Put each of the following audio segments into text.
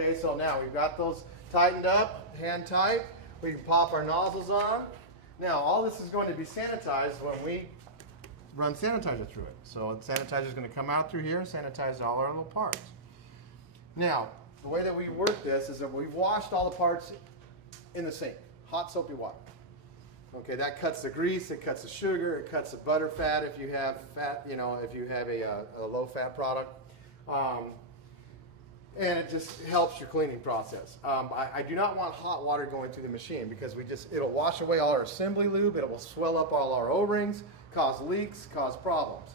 Okay, so now we've got those tightened up, hand tight. We can pop our nozzles on. Now all this is going to be sanitized when we run sanitizer through it. So the sanitizer is going to come out through here and sanitize all our little parts. Now, the way that we work this is that we've washed all the parts in the sink, hot soapy water. Okay, that cuts the grease, it cuts the sugar, it cuts the butter fat if you have fat, you know, if you have a low fat product. And it just helps your cleaning process. I do not want hot water going through the machine because it'll wash away all our assembly lube, it will swell up all our O-rings, cause leaks, cause problems.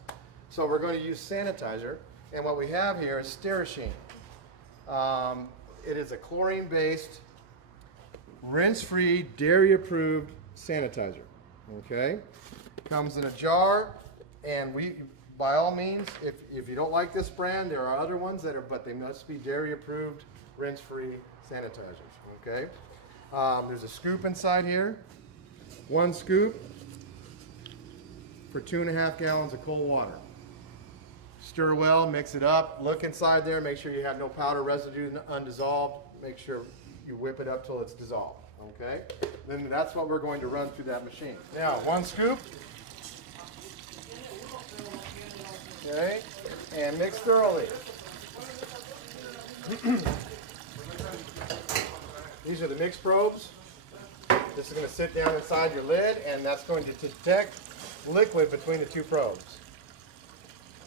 So we're going to use sanitizer, and what we have here is Sterashine. It is a chlorine-based, rinse-free, dairy-approved sanitizer. Okay, comes in a jar, and by all means, if you don't like this brand, there are other ones that are, but they must be dairy-approved, rinse-free sanitizers. Okay, there's a scoop inside here. One scoop for 2.5 gallons of cold water. Stir well, mix it up, look inside there, make sure you have no powder residue undissolved. Make sure you whip it up till it's dissolved. Okay, then that's what we're going to run through that machine. Now, one scoop. Okay, and mix thoroughly. These are the mix probes. This is going to sit down inside your lid, and that's going to detect liquid between the two probes.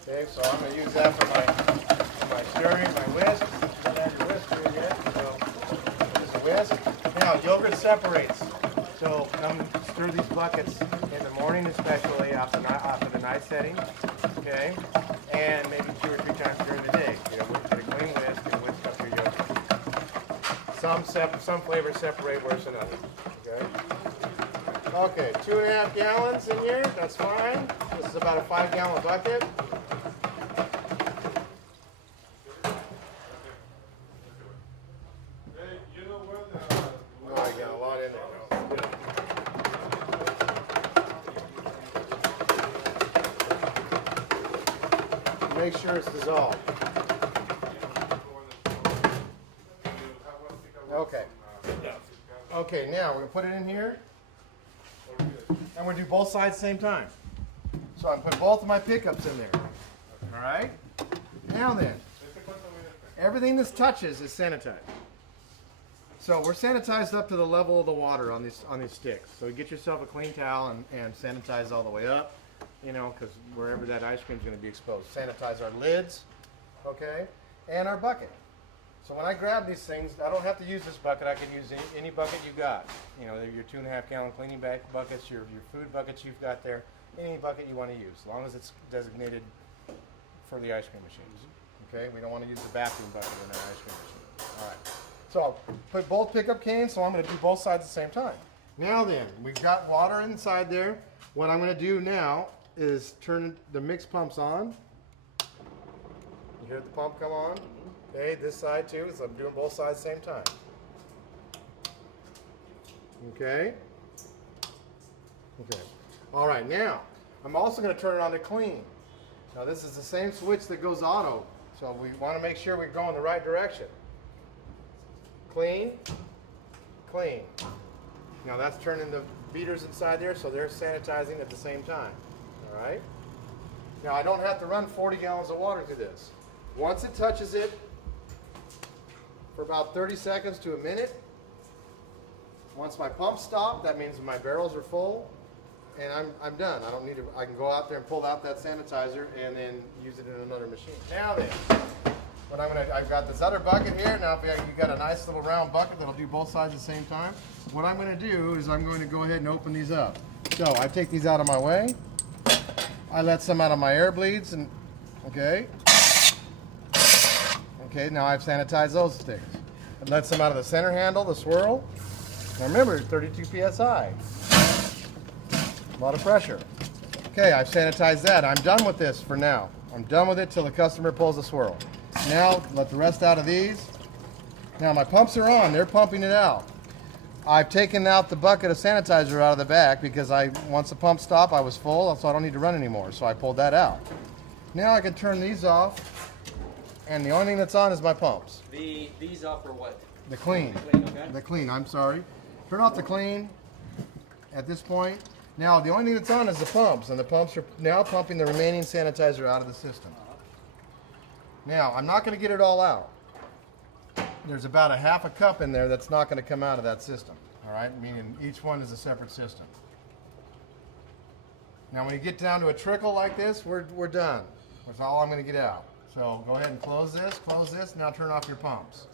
Okay, so I'm going to use that for my stirring, my whisk. Add your whisk here again. So this is a whisk. Now, yogurt separates. So come stir these buckets in the morning, especially after the night setting. Okay, and maybe 2 or 3 times during the day. You know, get a clean whisk and whisk up your yogurt. Some flavors separate worse than others. Okay, 2.5 gallons in here. That's fine. This is about a 5-gallon bucket. I got a lot in there. Make sure it's dissolved. Okay. Okay, now we're going to put it in here. And we're going to do both sides at the same time. So I'm going to put both of my pickups in there. All right? Now then, everything this touches is sanitized. So we're sanitized up to the level of the water on these sticks. So get yourself a clean towel and sanitize all the way up. You know, because wherever that ice cream is going to be exposed. Sanitize our lids, okay, and our bucket. So when I grab these things, I don't have to use this bucket. I can use any bucket you got. You know, your 2.5 gallon cleaning buckets, your food buckets you've got there, any bucket you want to use, as long as it's designated for the ice cream machines. Okay, we don't want to use the bathroom bucket in our ice cream machine. All right. So I'll put both pickup canes. So I'm going to do both sides at the same time. Now then, we've got water inside there. What I'm going to do now is turn the mix pumps on. You hear the pump come on? Okay, this side too, so I'm doing both sides at the same time. Okay. Okay. All right, now, I'm also going to turn it on to clean. Now this is the same switch that goes auto, so we want to make sure we're going the right direction. Clean, clean. Now that's turning the beaters inside there, so they're sanitizing at the same time. All right. Now I don't have to run 40 gallons of water through this. Once it touches it for about 30 seconds to a minute, once my pumps stop, that means my barrels are full, and I'm done. I don't need to. I can go out there and pull out that sanitizer and then use it in another machine. Now then, I've got this other bucket here. Now if you've got a nice little round bucket that'll do both sides at the same time, what I'm going to do is I'm going to go ahead and open these up. So I take these out of my way. I let some out of my air bleeds, and okay. Okay, now I've sanitized those sticks. I let some out of the center handle, the swirl. Now remember, it's 32 psi. A lot of pressure. Okay, I've sanitized that. I'm done with this for now. I'm done with it till the customer pulls the swirl. Now, let the rest out of these. Now my pumps are on, they're pumping it out. I've taken out the bucket of sanitizer out of the back because once the pump stopped, I was full, so I don't need to run anymore. So I pulled that out. Now I can turn these off And the only thing that's on is my pumps. These are for what? The clean. Okay. The clean, I'm sorry. Turn off the clean at this point. Now, the only thing that's on is the pumps, and the pumps are now pumping the remaining sanitizer out of the system. Now, I'm not going to get it all out. There's about a half a cup in there that's not going to come out of that system. All right, meaning each one is a separate system. Now, when you get down to a trickle like this, we're done. That's all I'm going to get out. So go ahead and close this, now turn off your pumps.